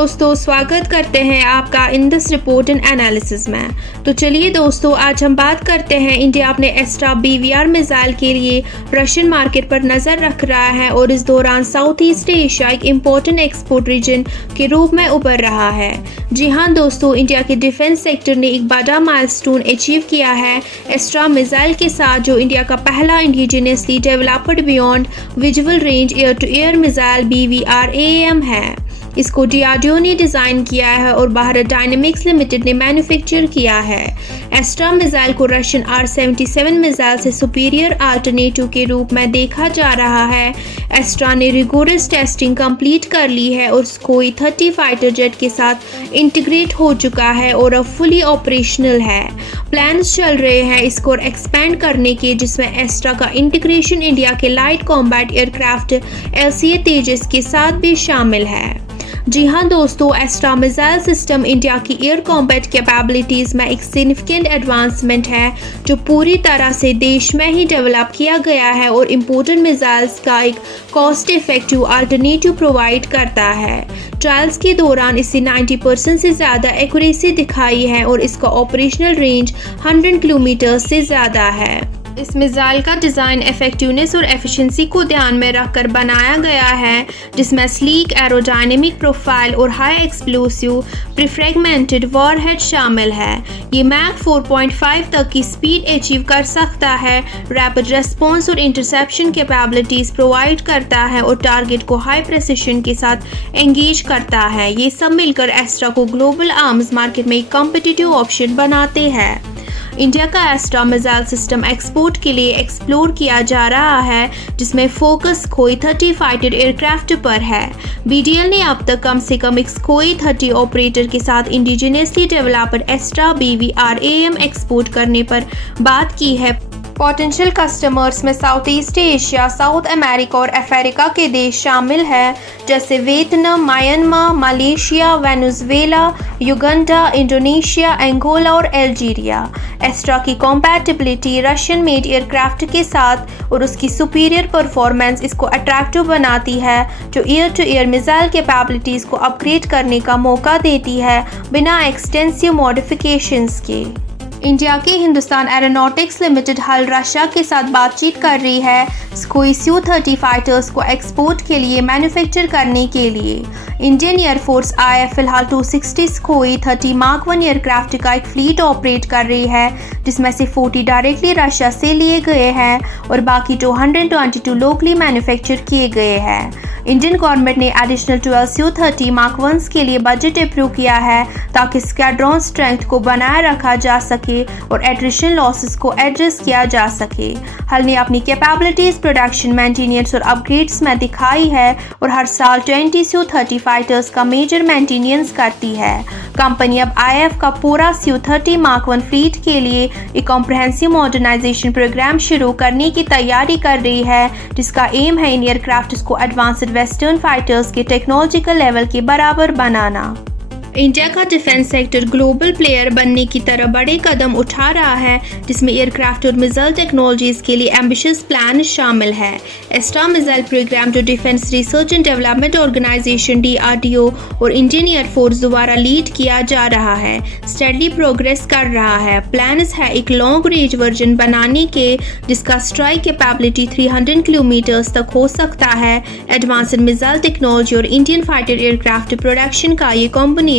दोस्तों, स्वागत करते हैं आपका in this report and analysis में। तो चलिए दोस्तों, आज हम बात करते हैं इंडिया अपने एस्ट्रा BVR मिसाइल के लिए रशियन मार्केट पर नज़र रख रहा है और इस दौरान साउथ ईस्ट एशिया एक इम्पोर्टेंट एक्सपोर्ट रीजन के रूप में उभर रहा है। जी हाँ दोस्तों, इंडिया के डिफेंस सेक्टर ने एक बड़ा माइलस्टोन अचीव किया है एस्ट्रा मिसाइल के साथ, जो इंडिया का पहला indigenously developed beyond visual range air to air missile BVR AAM है। इसको DRDO ने डिज़ाइन किया है और भारत डायनेमिक्स लिमिटेड ने मैन्युफैक्चर किया है। एस्ट्रा मिसाइल को रशियन R-77 मिसाइल से सुपीरियर अल्टरनेटिव के रूप में देखा जा रहा है। एस्ट्रा ने रिगोरस टेस्टिंग कंप्लीट कर ली है और सुखोई 30 फाइटर जेट के साथ इंटीग्रेट हो चुका है और अब फुली ऑपरेशनल है। प्लान्स चल रहे हैं इसको एक्सपेंड करने के, जिसमें एस्ट्रा का इंटीग्रेशन इंडिया के लाइट कॉम्बैट एयरक्राफ्ट LCA तेजस के साथ भी शामिल है। जी हाँ दोस्तों, एस्ट्रा मिसाइल सिस्टम इंडिया की एयर कॉम्बैट कैपेबिलिटीज़ में एक सिग्निफिकेंट एडवांसमेंट है, जो पूरी तरह से देश में ही डेवलप किया गया है और इम्पोर्टेंट मिसाइल्स का एक कॉस्ट इफेक्टिव अल्टरनेटिव प्रोवाइड करता है। ट्रायल्स के दौरान इसे 90% से ज़्यादा एक्यूरेसी दिखाई है और इसका ऑपरेशनल रेंज 100 किलोमीटर से ज़्यादा है। इस मिसाइल का डिज़ाइन इफेक्टिवनेस और एफिशिएंसी को ध्यान में रखकर बनाया गया है, जिसमें स्लीक एरोडायनेमिक प्रोफाइल और हाई एक्सप्लोसिव प्रीफ्रैगमेंटेड वॉरहेड शामिल है। ये मैक 4.5 तक की स्पीड अचीव कर सकता है, रैपिड रेस्पॉन्स और इंटरसेप्शन कैपेबिलिटीज़ प्रोवाइड करता है और टारगेट को हाई प्रेसिशन के साथ एंगेज करता है। ये सब मिलकर एस्ट्रा को ग्लोबल आर्म्स मार्केट में एक कॉम्पिटिटिव ऑप्शन बनाते हैं। इंडिया का एस्ट्रा मिसाइल सिस्टम एक्सपोर्ट के लिए एक्सप्लोर किया जा रहा है, जिसमें फोकस सुखोई 30 फाइटर एयरक्राफ्ट पर है। BDL ने अब तक कम से कम एक सुखोई 30 ऑपरेटर के साथ indigenously developed Astra BVR AAM export करने पर बात की है। पोटेंशियल कस्टमर्स में South East Asia, South America और अफ्रीका के देश शामिल हैं, जैसे Vietnam, Myanmar, Malaysia, Venezuela, Uganda, Indonesia, Angola और अल्जीरिया। एस्ट्रा की कॉम्पैटिबिलिटी रशियन मेड एयरक्राफ्ट के साथ और उसकी सुपीरियर परफॉर्मेंस इसको अट्रैक्टिव बनाती है, जो air to air missile capabilities को अपग्रेड करने का मौका देती है बिना एक्सटेंसिव मॉडिफिकेशंस के। इंडिया के हिंदुस्तान एरोनॉटिक्स लिमिटेड हाल रशिया के साथ बातचीत कर रही है सुखोई Su-30 फाइटर्स को एक्सपोर्ट के लिए मैन्युफैक्चर करने के लिए। इंडियन एयरफोर्स IAF फिलहाल 260 सुखोई 30 Mark 1 एयरक्राफ्ट का एक फ्लीट ऑपरेट कर रही है, जिसमें से 40 डायरेक्टली रशिया से लिए गए हैं और बाकी 222 लोकली मैन्युफैक्चर किए गए हैं। इंडियन गवर्नमेंट ने एडिशनल 12 Su-30 Mark 1 के लिए बजट अप्रूव किया है, ताकि स्क्वाड्रन स्ट्रेंथ को बनाए रखा जा सके और एट्रिशन लॉसेस को एड्रेस किया जा सके। हल ने अपनी कैपेबिलिटीज प्रोडक्शन, मेंटेनेंस और अपग्रेड्स में दिखाई है और हर साल 20 Su-30 फाइटर्स का मेजर मेंटेनेंस करती है। कंपनी अब IAF का पूरा Su-30 Mark 1 फ्लीट के लिए एक कॉम्प्रिहेंसिव मॉडर्नाइजेशन प्रोग्राम शुरू करने की तैयारी कर रही है, जिसका एम है इन एयरक्राफ्ट को एडवांस्ड वेस्टर्न फाइटर्स के टेक्नोलॉजिकल लेवल के बराबर बनाना। इंडिया का डिफेंस सेक्टर ग्लोबल प्लेयर बनने की तरह बड़े कदम उठा रहा है, जिसमें एयरक्राफ्ट और मिसाइल टेक्नोलॉजीज के लिए एम्बिशियस प्लान शामिल है। एस्ट्रा मिसाइल प्रोग्राम, जो defence research and development organisation DRDO और इंडियन एयरफोर्स द्वारा लीड किया जा रहा है, स्टडी प्रोग्रेस कर रहा है। प्लान्स है एक लॉन्ग रेंज वर्जन बनाने के, जिसका स्ट्राइक कैपेबिलिटी 300 किलोमीटर्स तक हो सकता है। एडवांस्ड मिसाइल टेक्नोलॉजी और इंडियन फाइटर एयरक्राफ्ट प्रोडक्शन का ये कॉम्बिनेशन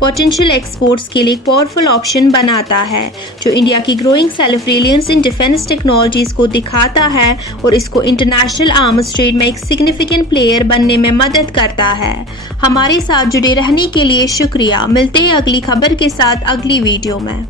पोटेंशियल एक्सपोर्ट्स के लिए एक पावरफुल ऑप्शन बनाता है, जो इंडिया की growing self reliance in defence technologies को दिखाता है और इसको इंटरनेशनल आर्म्स ट्रेड में एक सिग्निफिकेंट प्लेयर बनने में मदद करता है। हमारे साथ जुड़े रहने के लिए शुक्रिया। मिलते हैं अगली खबर के साथ अगली वीडियो में।